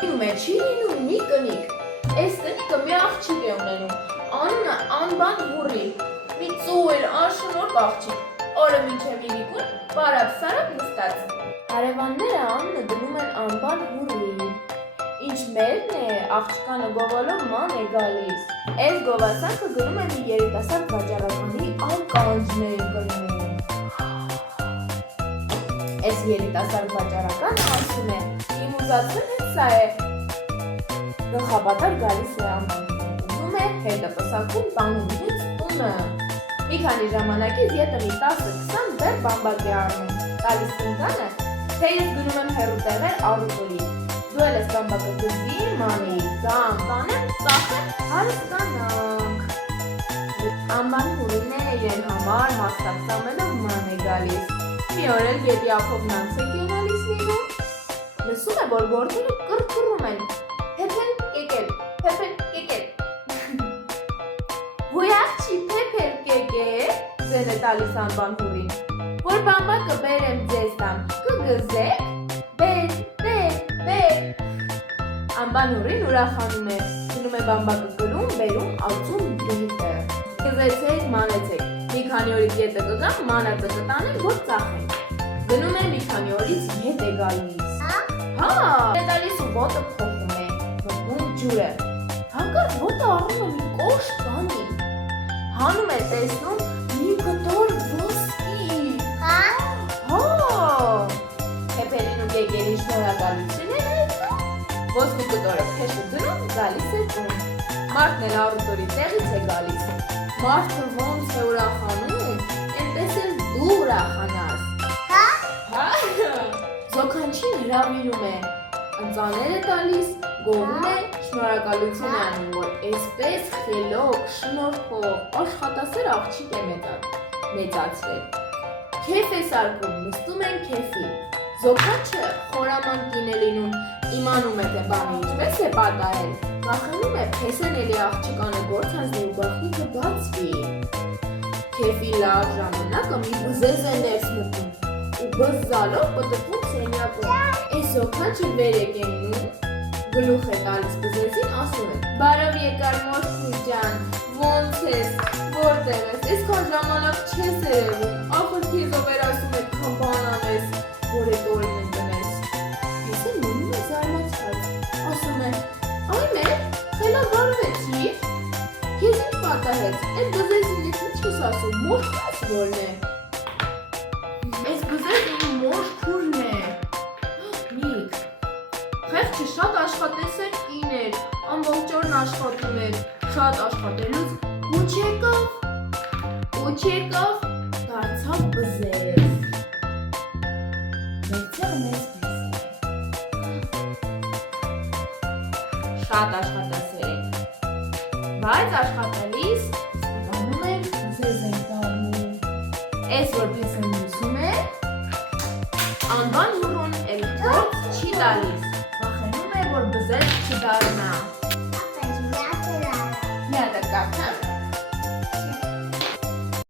Չի լինում մի կնիկ, այս կնիկը մի աղջիկ է ունենում, անունը Անբան Հուրի, մի ծույլ անշնորհ աղջիկ, օրը մինչև իրիկուն պարապ-սարապ նստած։ Հարևանները անունը դնում են Անբան Հուրի, ինչ մերն է, աղջկանը գովալով ման է գալիս, այս գովասանքը գնում է մի երիտասարդ վաճառականի ականջն է գնում։ Այս երիտասարդ վաճառականը ասում է, իմ ուզածն հետ սա է, գլխապատար գալիս է Անբանին, ուզում է հետը պսակում տանում ինձ տունը։ Մի քանի ժամանակից ետը մի 10-20 բեր բամբակ է առնում, տալիս տնկանը, թե ես գնում եմ հեռու տեղեր առուտորի, դու էլ ես բամբակը գզվի, մանեի, ծամ, տանեմ, ծախեմ, հարստանանք։ Անբան Հուրին է իրեն համար մաստակ ծամելով ման է գալիս, մի օր էլ գետի ափով նանցեք է գալիս լինում, լսում է, որ գործերը կրկռում են, Փեփեր կեկել, հույաղջի Փեփեր կեկել, ձեն է տալիս Անբան Հուրին, որ բամբակը բերեմ ձեզ տամ, կգզեք, բեր, Անբան Հուրին ուրախանում է, գնում է բամբակը կրում, բերում, ածում գետը, գզեցեք, մանեցեք, մի քանի օրից ետը կգամ, մանը կտանեմ, որ ծախենք, գնում է մի քանի օրից ետ է գալիս, է տալիս ու ոտը փոխում է, մտնում ջուրը, հանկարծ ոտը առնում է մի կոշ բանի, հանում է տեսնում մի կտոր ոսկի, Փեփերին ու կեկերին շնորհակալություն է հայտնում, ոսկու կտորը փեշը դնում, գալիս է տուն, մարդն էլ առուտորի տեղից է գալիս, մարդը ոնց է ուրախանում, այնպես էլ դու ուրախանաս, Զոքանչին հրավիրում է, ընծաներ է տալիս, գովում է, շնորհակալություն է անում, որ այսպես խելոք, շնորհքով, աշխատասեր աղջիկ է մեծացրել։ Քեֆ է սարքում, նստում են քեֆի։ Զոքանչը խորամանկ կին է լինում, իմանում է, թե բանը ինչպես է պատահել, վախենում է, փեսեն էլի աղջիկանը գործ հանձնի ու գաղտնիքը բացվի։ Քեֆի լավ ժամանակը մի բզեզ է ներս մտնում, ու բզզալով պտտվում սենյակում, այս Զոքանչը վեր է կենում, գլուխ է տալիս բզեզին, ասում է, բարև եկար մորքուր ջան, ոնց ես, որտեղ ես, այսքան ժամանակ չես երևում, ախր քեզով էր ասում եք քան անես, որ էդ օրին ընկնես։ Փեսեն մնում է զարմացած, ասում է, այ խելագարվեցիր, քեզ ինչ պատահեց, այդ բզեզին ես ինչ ես ասում, մորքուց որն է։ Այս բզեզը իմ մորքուրն է, Նիկ, խեղճը շատ աշխատեսեր կին էր, ամբողջ օրն աշխատում էր, շատ աշխատելուց ու չեկավ, դարձավ բզեզ, մերձեղն էսպես է, շատ աշխատասեր է, բայց աշխատալիս ստիպանում է բզեզ են տանում, այս որ Փեսեն լսում է, Անբան Հուրուն էլ գործ չի տալիս, վախենում է, որ բզեզ չդառնա։